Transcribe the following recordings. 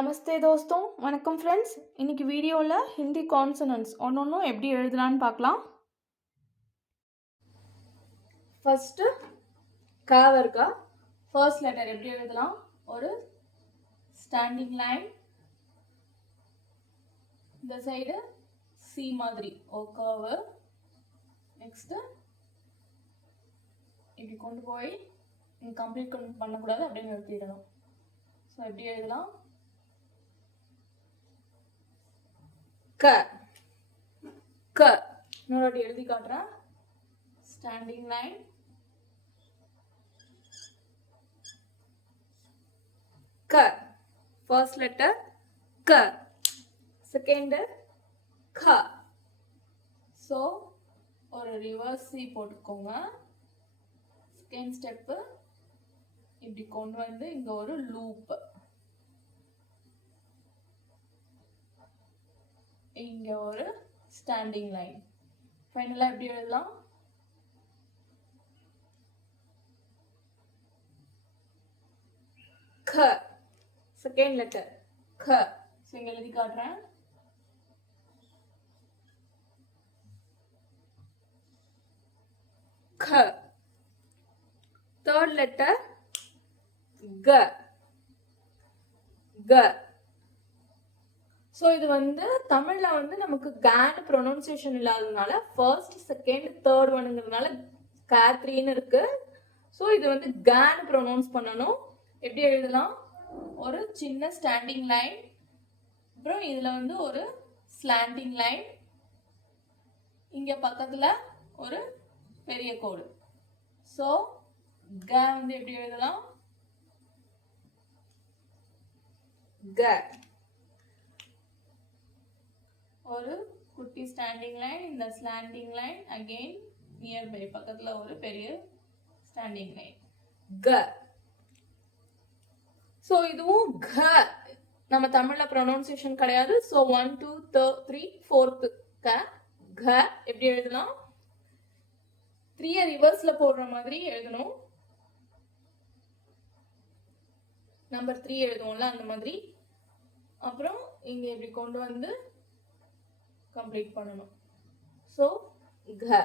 நமஸ்தே தோஸ்தோம், வணக்கம் ஃப்ரெண்ட்ஸ். இன்னைக்கு வீடியோவில் ஹிந்தி கான்சனன்ட்ஸ் ஒன்றும் எப்படி எழுதலான்னு பார்க்கலாம். ஃபர்ஸ்ட்டு காவர்கா ஃபர்ஸ்ட் லெட்டர் எப்படி எழுதலாம்? ஒரு ஸ்டாண்டிங் லைன், இந்த சைடு சி மாதிரி ஓ கர்வு, நெக்ஸ்ட்டு இப்படி கொண்டு போய் கம்ப்ளீட் பண்ணக்கூடாது, அப்படியே நிறுத்திடணும். ஸோ எப்படி எழுதலாம்? க க இன்னொரு எழுதி காட்டுறேன். ஸ்டாண்டிங் லைன், க ஃபர்ஸ்ட் லெட்டர் க, செகண்ட் க. ஸோ ஒரு ரிவர்ஸ் சி போட்டுக்கோங்க. செகண்ட் ஸ்டெப்பு இப்படி கொண்டு வந்து இங்க ஒரு லூப், இங்க ஒரு ஸ்டாண்டிங் லைன். ஃபைனலா எப்படி எழுதலாம்? க செகண்ட் லெட்டர் க. ஸோ இங்க எழுதி காட்டுறேன். க தேர்ட் லெட்டர் க க. ஸோ இது வந்து தமிழ்ல வந்து நமக்கு கேன்னு ப்ரொனவுன்சியேஷன் இல்லாததுனால ஃபர்ஸ்ட் செகண்ட் தேர்ட் ஒன்னுங்கிறதுனால கேத்ரின்னு இருக்கு. ஸோ இது வந்து கேன்னு ப்ரொனவுன்ஸ் பண்ணணும். எப்படி எழுதலாம்? ஒரு சின்ன ஸ்டாண்டிங் லைன், அப்புறம் இதுல வந்து ஒரு ஸ்லாண்டிங் லைன், இங்க பக்கத்துல ஒரு பெரிய கோடு. ஸோ க வந்து எப்படி எழுதலாம்? க. ஒரு குட்டி ஸ்டாண்டிங் லைன், இந்த ஸ்லாண்டிங் லைன், அகெயின் நியர்பை பக்கத்துல ஒரு பெரிய ஸ்டாண்டிங் லைன், க. சோ இதுவும் க நம்ம தமிழ்ல ப்ரொனவுன்சியேஷன் கிடையாது. சோ 1 2 3 4th க க. எப்படி எழுதலாம்? 3 ரிவர்ஸ்ல போடுற மாதிரி எழுதணும். நம்பர் 3 எழுதுவோம்ல அந்த மாதிரி. அப்புறம் இங்க இப்படி கொண்டு வந்து கம்ப்ளீட் பண்ணணும். சோ க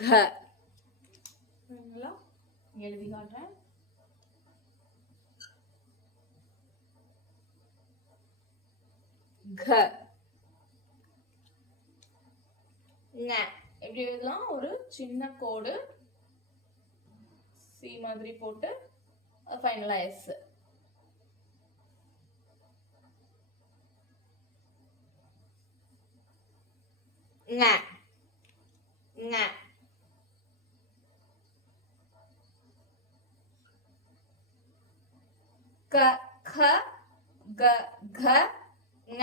க. எழுதி காட்டுறேன். க எப்படி எழுதலாம்? ஒரு சின்ன கோடு சி மாதிரி போட்டு ஃபைனலா எஸ். க க க க ங.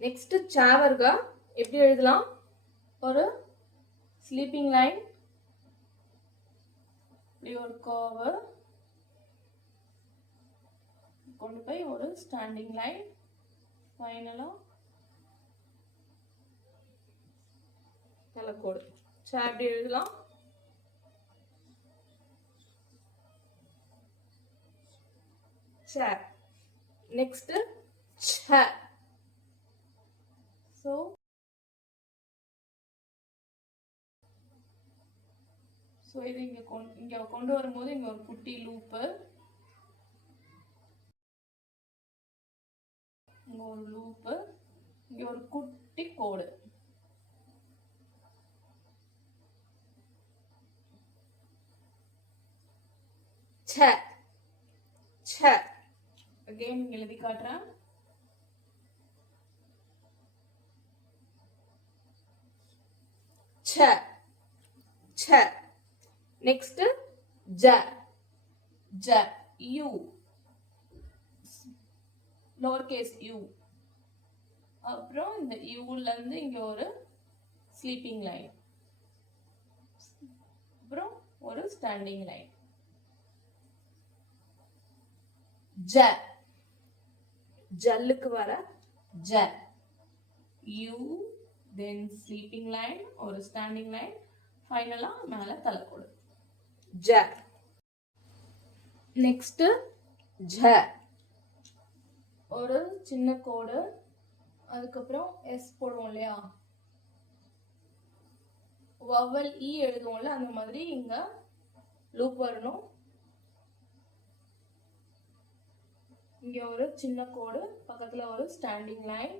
நெக்ஸ்ட் சாவர்கா எப்படி எழுதலாம்? ஒரு ஸ்லீப்பிங் லைன், இப்படி ஒரு கர்வ் கொண்டு போய் ஒரு ஸ்டாண்டிங் லைன், ஃபைனலா தலைக்கோடு. எப்படி எழுதலாம்? நெக்ஸ்ட் ச. ஸோ இது இங்க கொண்டு வரும்போது இங்க ஒரு குட்டி லூப்பு, இங்க ஒரு லூப்பு, இங்க ஒரு குட்டி கோடு. ச ச. அகைன் இங்க எழுதி காட்டுறேன். ச ச. நெக்ஸ்ட் ஜ ஜ யூ, லோவர் கேஸ் யூ. அப்புறம் இந்த யூல இருந்து இங்க ஒரு ஸ்லீப்பிங் லைன், அப்புறம் ஒரு ஸ்டாண்டிங் லைன். ஜ ஜல்லுக்கு வர ஜ, யூ, தென் ஸ்லீப்பிங் லைன், ஒரு ஸ்டாண்டிங் லைன், ஃபைனலா மேல தலைக்கோடு ஜ. நெக்ஸ்ட் ஜ, ஒரு சின்ன கோடு, அதுக்கப்புறம் எஸ் போடுவோம் இல்லையா, வவல் இ எழுதுவோம்ல அந்த மாதிரி இங்க லூப் வரணும். இங்க ஒரு சின்ன கோடு, பக்கத்துல ஒரு ஸ்டாண்டிங் லைன்,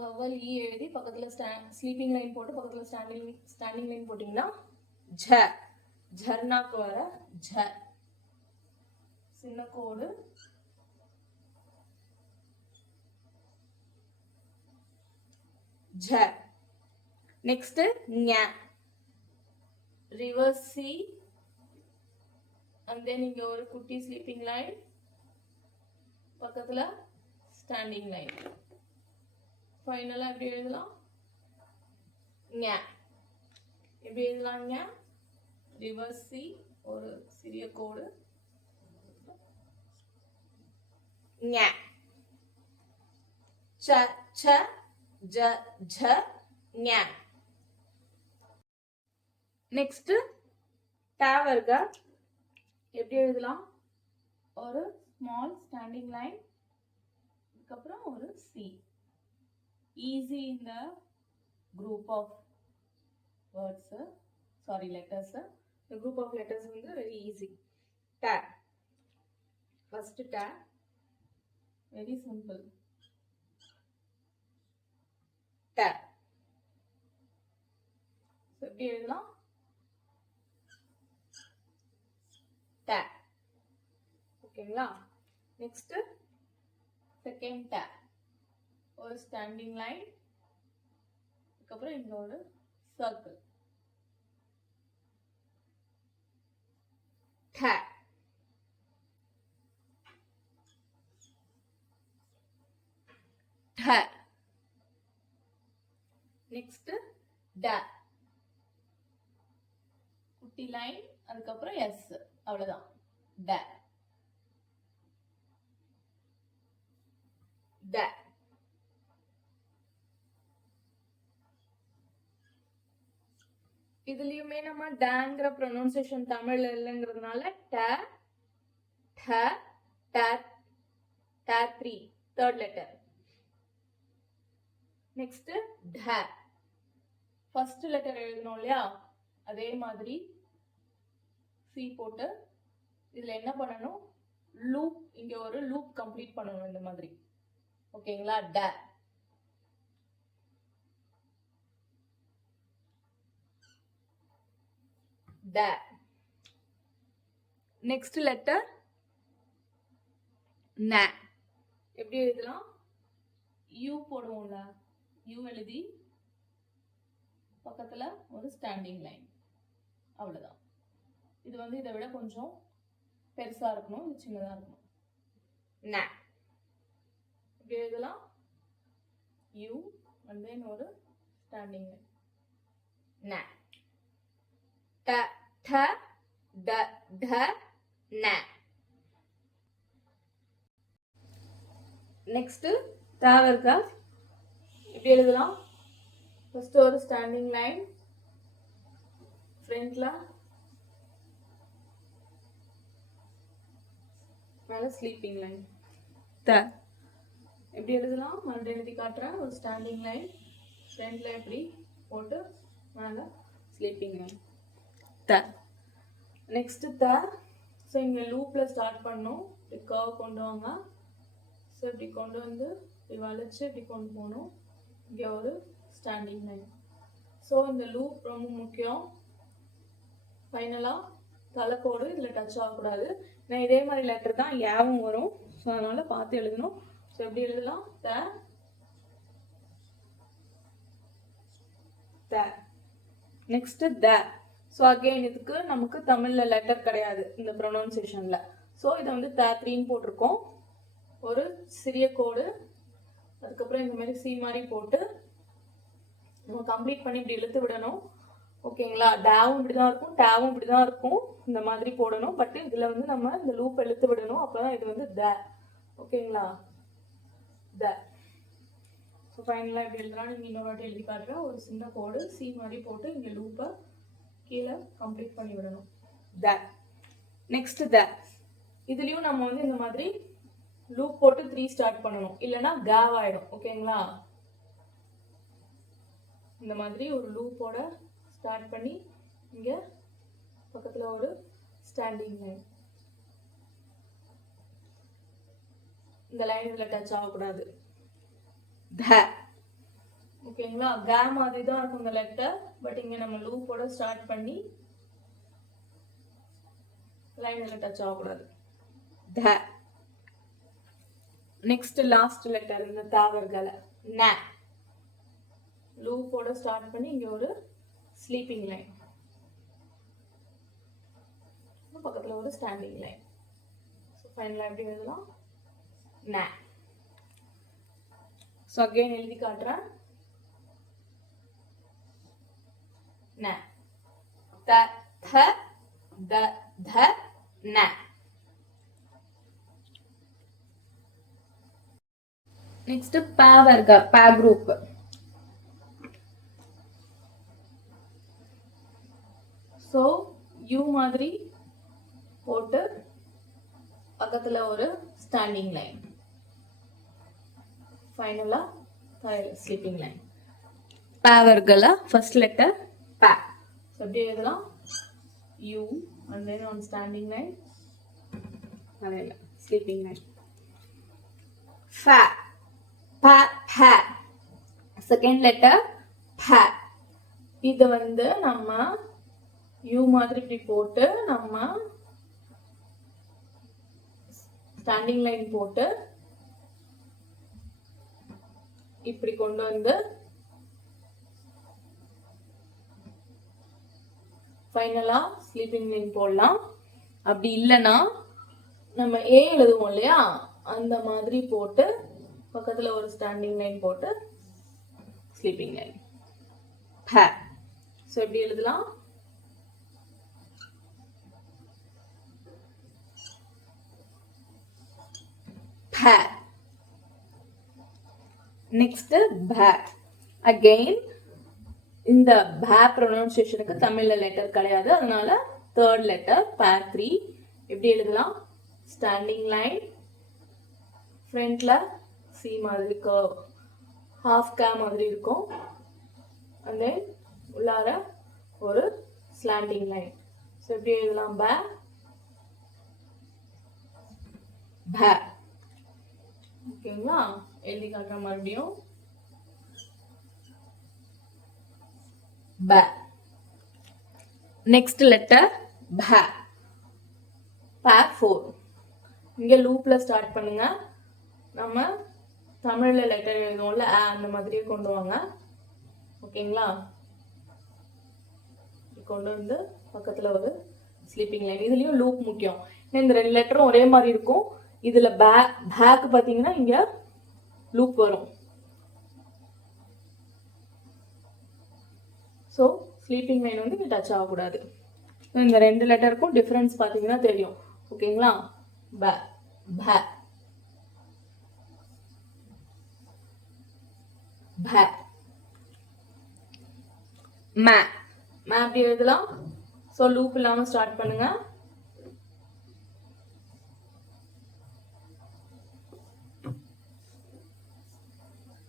வவல் இ எழுதி பக்கத்துல ஸ்லீப்பிங் லைன் போட்டு பக்கத்துல ஸ்டாண்டிங் லைன் போட்டீங்கன்னா ஜ, ஜர்னாக்கு வர ஜ, சின்ன கோடு, ஜ. நெக்ஸ்ட் ஞ, ரிவர்ஸ் சி, and then இங்க ஒரு குட்டி ஸ்லீப்பிங் லைன், பக்கத்துல ஸ்டாண்டிங் லைன், ஃபைனலா எப்படி எழுதலாம் ஞ. எப்படி எழுதலாம் ஞ, ரிவர்ஸ் சி, ஒரு சிறிய கோடு, ஞ. ச, ச, ஜ, ஜ, ஞ. நெக்ஸ்ட் ட வருக, எப்படி எழுதலாம், ஒரு ஸ்மால் ஸ்டாண்டிங் லைன், அதுக்கப்புறம் ஒரு சி. ஈஸி இந்த group of words, sorry letters, இந்த குரூப் ஆஃப் லெட்டர்ஸ் வந்து வெரி ஈஸி. ட, ஃபர்ஸ்ட் ட, வெரி சிம்பிள். ட, எப்படி எழுதலாம் ட, ஓகேங்களா. நெக்ஸ்ட் செகண்ட் ட, ஒரு ஸ்டாண்டிங் லைன், அதுக்கப்புறம் இங்க ஒரு சர்க்கிள், ட. ட. நெக்ஸ்ட் ட, குட்டி லைன், அதுக்கப்புறம் எஸ், அவ்வளவுதான் ட, ட. இதுலயுமே நம்ம டங்கிற ப்ரொனன்சியேஷன் தமிழ்ல இல்லைங்கிறதுனால ட, ட, ட, ட 3, தேர்ட் லெட்டர். நெக்ஸ்ட் ட, ஃபர்ஸ்ட் லெட்டர் எழுதணும் இல்லையா, அதே மாதிரி சி போட்டு இதுல என்ன பண்ணணும், லூப், இங்க ஒரு லூப் கம்ப்ளீட் பண்ணணும் இந்த மாதிரி, ஓகேங்களா. ட, ட. நெக்ஸ்ட் லெட்டர் ந, எப்படி எழுதலாம், யூ போடுவோம்ல, யூ எழுதி பக்கத்துல ஒரு ஸ்டாண்டிங் லைன், அவ்வளவுதான். இது வந்து இதை விட கொஞ்சம் பெருசா இருக்கணும், இது சின்னதா இருக்கணும். ந, எப்படி எழுதலாம், யூ and then ஒரு ஸ்டாண்டிங் லைன், ந. ட, ட, ட, ட, ந. நெக்ஸ்ட் ட இருக்கா, எப்படி எழுதலாம், ஃபர்ஸ்ட் ஒரு ஸ்டாண்டிங் லைன், ஃப்ரண்ட்ல மேல ஸ்லீப்பிங் லைன், த. எப்படி எழுதலாம், மறுபடியும் எழுதி காட்டுறேன், ஒரு ஸ்டாண்டிங் லைன், ஃப்ரண்ட்ல எப்படி போட்டு மேல ஸ்லீப்பிங் லைன், த. நெக்ஸ்ட் த, ஸோ இங்க லூப்ல ஸ்டார்ட் பண்ணோம், இப்படி கர்வ் கொண்டு வாங்க, ஸோ இப்படி கொண்டு வந்து இப்படி வளைச்சு இப்படி கொண்டு போகணும், இங்க ஒரு ஸ்டாண்டிங் லைன். ஸோ இந்த லூப் ரொம்ப முக்கியம். ஃபைனலா தலைக்கோடு இதில் டச் ஆகக்கூடாது. நான் இதே மாதிரி லெட்டர் தான் ஏவும் வரும், ஸோ அதனால பார்த்து எழுதணும். ஸோ எப்படி எழுதலாம், த, த. நெக்ஸ்ட் த. ஸோ அகெயின் இதுக்கு நமக்கு தமிழ்ல லெட்டர் கிடையாது இந்த ப்ரொனவுன்சியேஷன்ல. ஸோ இதை வந்து த 3ன்னு போட்டிருக்கோம், ஒரு சிறிய கோடு, அதுக்கப்புறம் இந்த மாதிரி சி மாதிரி போட்டு நம்ம கம்ப்ளீட் பண்ணி இப்படி இழுத்து விடணும். ஓகேங்களா? டேவும் இப்படிதான் இருக்கும், டேவும் இப்படிதான் இருக்கும். இந்த மாதிரி போடணும். பட் இதுல வந்து நம்ம இந்த லூப் இழுத்து விடணும். அப்பதான் இது வந்து த. ஓகேங்களா? த. ஸோ ஃபைனலாக எப்படி எழுதுறான்னு நீங்கள் இன்னொரு வாட்டி எழுதி காட்டுறேன். ஒரு சின்ன கோடு சி மாதிரி போட்டு இங்கே லூப்பை கீழே கம்ப்ளீட் பண்ணி விடணும். த. நெக்ஸ்ட் த. இதுலயும் நம்ம வந்து இந்த மாதிரி லூப் போட்டு 3 ஸ்டார்ட் பண்ணணும். இல்லைன்னா கேவ் ஆயிடும். ஓகேங்களா? இந்த மாதிரி ஒரு லூப்போட ஸ்டார்ட் பண்ணி இங்க பக்கத்துல ஒரு ஸ்டாண்டிங் லைன். இந்த லைன் இதுல டச் ஆகக்கூடாது. த. ஓகேங்களா? கே மாதிரி தான் இருக்கும் இந்த லெட்டர். பட் இங்க நம்ம லூப்போட ஸ்டார்ட் பண்ணி லைன் இதுல டச் ஆகக்கூடாது. த. நெக்ஸ்ட் லாஸ்ட் லெட்டர் இந்த தாவர்கள ந. லூப்போட ஸ்டார்ட் பண்ணி இங்க ஒரு ஸ்லீப்பிங் லைன், பக்கத்துல ஒரு ஸ்டாண்டிங் லைன். ஃபைனலா எப்படி எழுதலாம்? ந. ஸோ அகைன் எழுதி காட்டுறேன். ந. த த த த ந. நெக்ஸ்ட் ப வர்க்க, ப குரூப். ஸோ யூ மாதிரி போட்டு பக்கத்துல ஒரு ஸ்டாண்டிங் லைன், ஃபைனலா ஸ்லீப்பிங் லைன். ப வர்க்கல ஃபர்ஸ்ட் லெட்டர் ப. ஸோ எப்படி எழுதலாம்? You and then on standing line sleeping line. Fa. Pa pa. Second letter pa. இது வந்து நம்ம யூ மாதிரி இப்படி போட்டு நம்ம ஸ்டாண்டிங் லைன் போட்டு இப்படி கொண்டு வந்து ஃபைனலா ஸ்லீப்பிங் லைன் போடலாம். அப்படி இல்லைன்னா நம்ம ஏ எழுதுவோம் இல்லையா, அந்த மாதிரி போட்டு பக்கத்துல ஒரு ஸ்டாண்டிங் லைன் போட்டு ஸ்லீப்பிங் லைன். ப. ஸோ எப்படி எழுதலாம்? ப. நெக்ஸ்ட் ப. அகெயின் இந்த ப ப்ரொனன்சியேஷனுக்கு தமிழ்ல லெட்டர் கிடையாது, அதனால தேர்ட் லெட்டர் ப 3. எப்படி எழுதலாம்? ஸ்டாண்டிங் லைன், ஃப்ரண்ட்ல சி மாதிரி கர்வ், ஹாஃப் கே மாதிரி இருக்கும், அண்ட் தென் உள்ளார ஒரு ஸ்லாண்டிங் லைன். ஸோ எப்படி எழுதலாம்? ப ப. ஓகேங்களா? எழுதி காட்டுற மறுபடியும் ப. நெக்ஸ்ட் லெட்டர் ப. ப 4. இங்க லூப்ல ஸ்டார்ட் பண்ணுங்க. நம்ம தமிழ்ல லெட்டர் எழுதுவோம்ல, அந்த மாதிரியே கொண்டு வாங்க. ஓகேங்களா? கொண்டு வந்து பக்கத்துல ஒரு ஸ்லீப்பிங் லைன். இதுலயும் லூப் முக்கியம். இந்த 2 லெட்டரும் ஒரே மாதிரி இருக்கும். இதுல பேக் பாத்தீங்கன்னா இங்க லூப் வரும். ஸோ ஸ்லீப்பிங் லைன் வந்து இங்க டச் ஆகக்கூடாது. இந்த 2 லெட்டருக்கும் டிஃபரன்ஸ் பாத்தீங்கன்னா தெரியும். ஓகேங்களா? ப ப ப. ம. ம அப்படி எழுதலாம். ஸோ லூப் இல்லாம ஸ்டார்ட் பண்ணுங்க.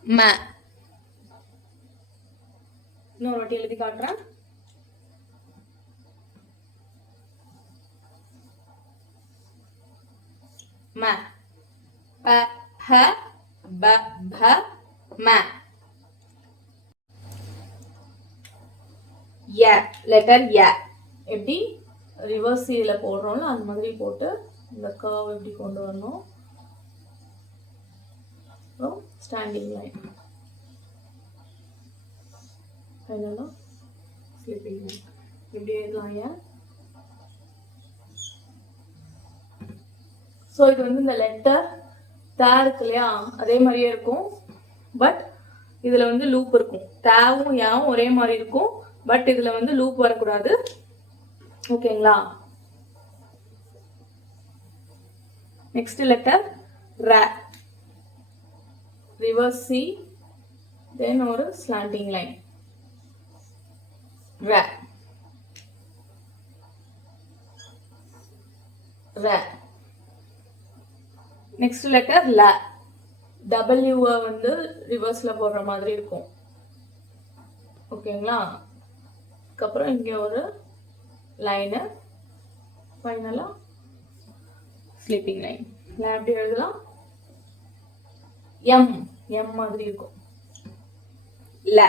ம. இன்னொரு வாட்டி எழுதி காட்டுறேன். ம. ப ப ப ப ம. ய. லெட்டர் ய. எப்படி ரிவர்ஸ் சீல போடுறோம்ல அந்த மாதிரி போட்டு இந்த கர்வ் எப்படி கொண்டு வரணும். ஸ்டாண்டிங் லைன், ஃபைனலா ஸ்லீப்பிங் லைன். எப்படி எழுதலாம்? ய. ஸோ இது வந்து இந்த லெட்டர் த இருக்கு இல்லையா, அதே மாதிரியே இருக்கும். பட் இதுல வந்து லூப் இருக்கும். தேவும் யாவும் ஒரே மாதிரி இருக்கும். பட் இதுல வந்து லூப் வரக்கூடாது. ஓகேங்களா? நெக்ஸ்ட் லெட்டர் ர, ரிவர்ஸ் சி, தென் ஒரு ஸ்லாண்டிங் லைன் ர ர. நெக்ஸ்ட் லெட்டர் ல, டபிள்யூவை வந்து ரிவர்ஸ்ல போடுற மாதிரி இருக்கும். ஓகேங்களா? அதுக்கப்புறம் இங்க ஒரு லைனு, ஃபைனலா ஸ்லீப்பிங் லைன். நான் எப்படி எழுதலாம்? எம், எம் மாதிரி இருக்கும். ல.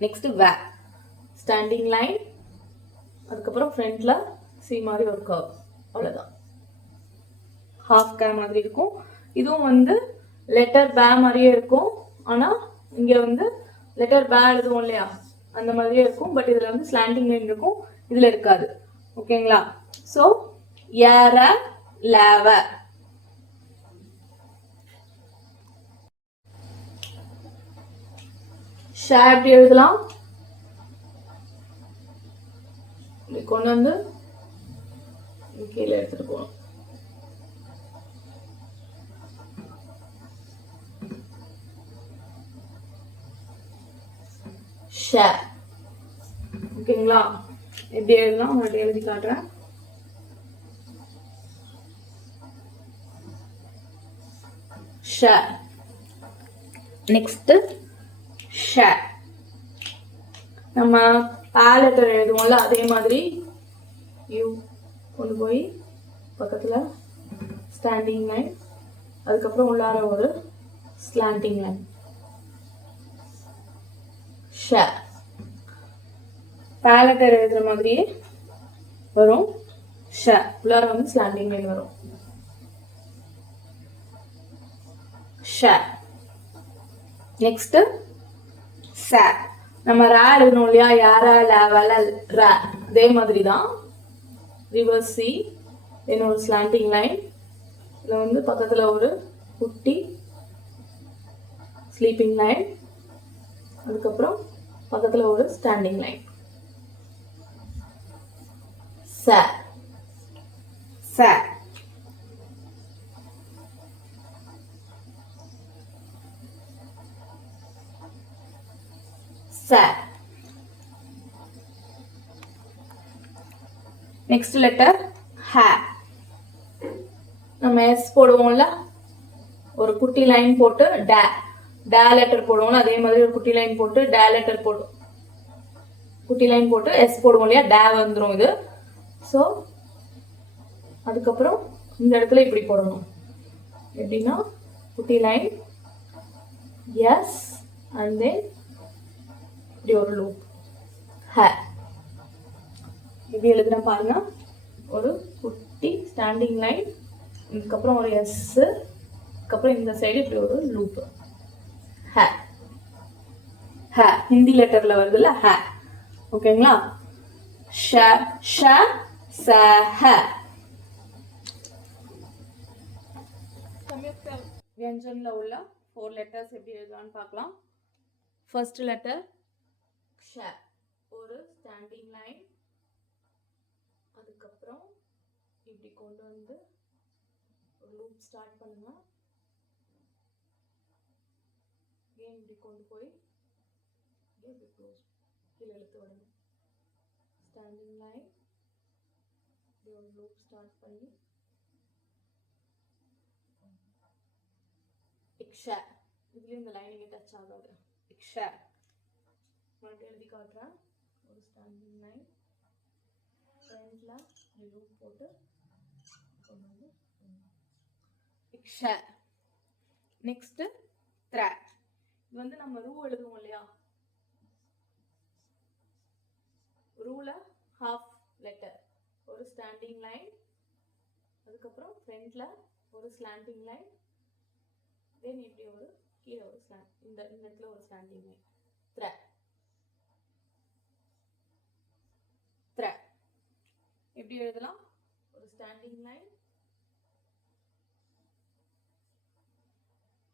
நெக்ஸ்ட் வ, ஸ்டாண்டிங் லைன், அதுக்கப்புறம் ஃப்ரண்ட்ல சி மாதிரி ஒரு கர்வ். அவ்வளவுதான். ஹாஃப் கே மாதிரி இருக்கும். இதுவும் வந்து லெட்டர் பே மாதிரியே இருக்கும். ஆனா இங்க வந்து லெட்டர் பே எழுதுவோம் இல்லையா, அந்த மாதிரியே இருக்கும். பட் இதுல வந்து ஸ்லாண்டிங் லைன் இருக்கும், இதுல இருக்காது. ஓகேங்களா? சோ ஏற லேவ. ஷ எப்படி எழுதலாம்? கொண்டு வந்து கீழே எடுத்துட்டு போகணும். ஷ. ஓகேங்களா? எப்படி எழுதலாம் உங்கள்கிட்ட எழுதி காட்டுறேன். ஷ. நெக்ஸ்ட் ஷ. நம்ம ஆ லெட்டர் எழுதுவோம்ல, அதே மாதிரி யூ கொண்டு போய் பக்கத்துல ஸ்டாண்டிங் லைன், அதுக்கப்புறம் உள்ளார ஒரு ஸ்லாண்டிங் லைன். ஷ. ப லெட்டர் எழுதுற மாதிரியே வரும். ஷ உள்ளார வந்து ஸ்லாண்டிங் லைன் வரும். ஷ. நெக்ஸ்ட் ச. நம்ம ரா எழுதணும் இல்லையா, யாரா லேவல ர, அதே மாதிரி தான். ரிவர்ஸ் சி, தென் ஒரு ஸ்லாண்டிங் லைன், இதில் வந்து பக்கத்தில் ஒரு குட்டி ஸ்லீப்பிங் லைன், அதுக்கப்புறம் பக்கத்தில் ஒரு ஸ்டாண்டிங் லைன். ச. ச. ச. நெக்ஸ்ட் லெட்டர் ஹ. நம்ம எஸ் போடுவோம்ல, ஒரு குட்டி லைன் போட்டு டே, டே லெட்டர் போடுவோம்ல, அதே மாதிரி ஒரு குட்டி லைன் போட்டு டே லெட்டர் போடும், குட்டி லைன் போட்டு எஸ் போடுவோம் இல்லையா, டே வந்துடும் இது. ஸோ அதுக்கப்புறம் இந்த இடத்துல இப்படி போடணும். எப்படின்னா குட்டி லைன் எஸ் அண்ட் தென் இப்படி ஒரு லூப் ஹ. எப்படி எழுதுறேன் பாருங்க. ஒரு குட்டி ஸ்டாண்டிங் லைன், இதுக்கப்புறம் ஒரு எஸ், அதுக்கப்புறம் இந்த சைடு இப்படி ஒரு லூப் ஹ. ஹ ஹிந்தி லெட்டர்ல வருதுல்ல, ஹ. ஓகேங்களா? ஷ ஷ ச ஹ. சம்யுக்த வியஞ்சன்ல உள்ள 4 லெட்டர்ஸ் எப்படி எழுதலாம்னு பார்க்கலாம். ஃபர்ஸ்ட் லெட்டர் ஷ, ஒரு ஸ்டாண்டிங் லைன், அதுக்கப்புறம் இப்படி கொண்டு வந்து ஒரு லூப் ஸ்டார்ட் பண்ணுங்க, ஏன் இப்படி கொண்டு போய் இப்படி க்ளோஸ் கீழே இழுத்து விடுங்க, ஸ்டாண்டிங் லைன், இப்படி ஒரு லூப் ஸ்டார்ட் பண்ணி இக்ஷ, இதுலயும் இந்த லைன் இங்கே டச் ஆகாது. இக்ஷ மறுபடியும் எழுதி காட்டுறேன். ஒரு ஸ்டாண்டிங் லைன், ஃப்ரண்ட்ல லூப் போட்டு கொண்டு வந்து இக்ஷ. நெக்ஸ்ட் த்ர. இது வந்து நம்ம ரூ எழுதுவோம் இல்லையா, ரூல ஹாஃப் லெட்டர், ஒரு ஸ்டாண்டிங் லைன், அதுக்கப்புறம் ஃப்ரண்ட்ல ஒரு ஸ்லாண்டிங் லைன், தென் இப்படி ஒரு கீழே ஒரு ஸ்லாண்ட், இந்த இடத்துல ஒரு ஸ்லாண்டிங் லைன். த்ர. த்ர எப்படி எழுதலாம்? ஒரு ஸ்டாண்டிங் லைன்,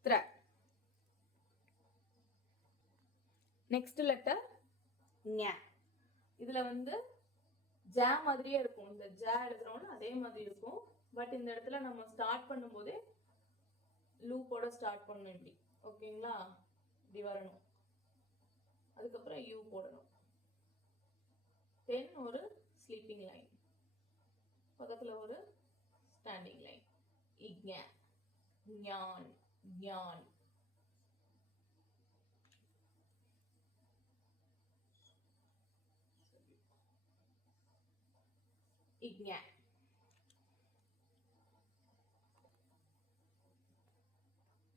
த்ர. நெக்ஸ்ட் லெட்டர் ஞ. இதுல வந்து ஜ மாதிரியே இருக்கும். இந்த ஜ எழுதுறோம்ல அதே மாதிரி இருக்கும். பட் இந்த இடத்துல நம்ம ஸ்டார்ட் பண்ணும்போதே லூப்போட ஸ்டார்ட் பண்ணணும். இப்படி ஓகேங்களா? இப்படி வரணும். அதுக்கப்புறம் யூ போடணும். தென் ஒரு ஸ்லீப்பிங் லைன், பக்கத்துல ஒரு ஸ்டாண்டிங் லைன். இக்ஞ, ஞான், ஞான். இக்ஞ.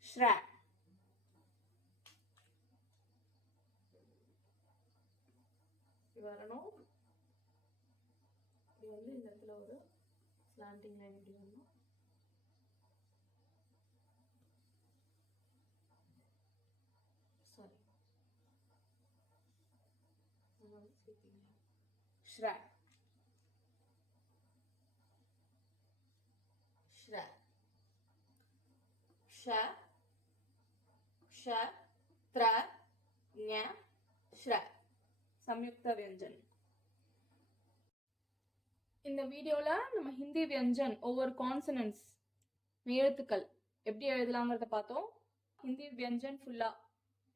ஸ்ர. வரணும். இது வந்து இந்த இடத்துல ஒரு ஸ்லாண்டிங் லைன் இப்படி வரணும். சாரி, ஸ்ர. ஸ்ர. க்ஷ, க்ஷ, த்ர, ஞ, ஸ்ர. சம்யுக்த வியஞ்சன். இந்த வீடியோல நம்ம ஹிந்தி வியஞ்சன் ஒவ்வொரு கான்சனன்ட்ஸ் எழுத்துக்கள் எப்படி எழுதலாங்கிறத பார்த்தோம். ஹிந்தி வியஞ்சன் ஃபுல்லா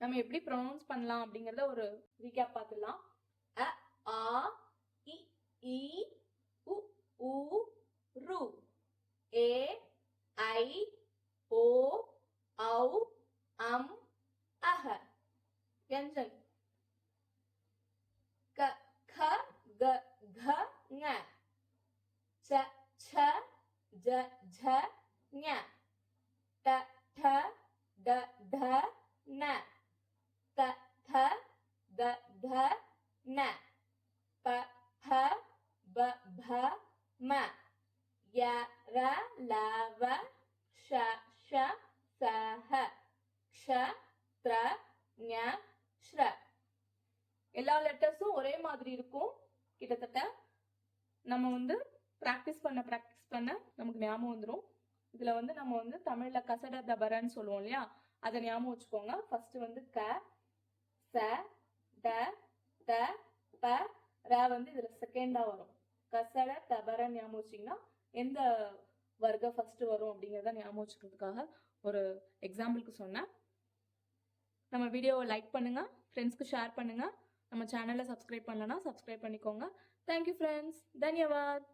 நம்ம எப்படி ப்ரொனவுன்ஸ் பண்ணலாம் அப்படிங்கறத ஒரு ரீகேப் பார்த்துடலாம். அ, ஆ, இ, ஈ, உ, ஊ, ரு. ஏ, ஐ, ஓ, ஔ, அம், அஹ. வியஞ்சன். க, க, க, घ, ङ. च, छ, ज, झ, ஞ. ட, ட, ட, ட, ந. த, த, த, த, ந. ப, ப, ப, ப, ம. ய, ர, ல, வ, ஷ, ஷ, ச, ஹ. க்ஷ, த்ர, ஞ, ஸ்ர. எல்லா லெட்டர்ஸும் ஒரே மாதிரி இருக்கும். கிட்டத்தட்ட நம்ம வந்து ப்ராக்டிஸ் பண்ண நமக்கு ஞாபகம் வந்துடும். இதுல வந்து நம்ம வந்து தமிழ்ல கசட தபரன்னு சொல்லுவோம் இல்லையா, அதை ஞாபகம் வச்சுக்கோங்க. ஃபர்ஸ்ட் வந்து க, ச, ட, த, ப, ர வந்து இதுல செகண்டா வரும். கசட தபர ஞாபகம் வச்சிங்கன்னா எந்த வர்க்கம் ஃபர்ஸ்ட் வரும் அப்படிங்கிறத ஞாபகம் வச்சுக்கிறதுக்காக ஒரு எக்ஸாம்பிளுக்கு சொன்னேன். நம்ம வீடியோவை லைக் பண்ணுங்க, ஃப்ரெண்ட்ஸ்க்கு ஷேர் பண்ணுங்க. நம்ம சேனலை சப்ஸ்கிரைப் பண்ணலன்னா சப்ஸ்கிரைப் பண்ணிக்கோங்க. Thank you friends. தன்யவாத்.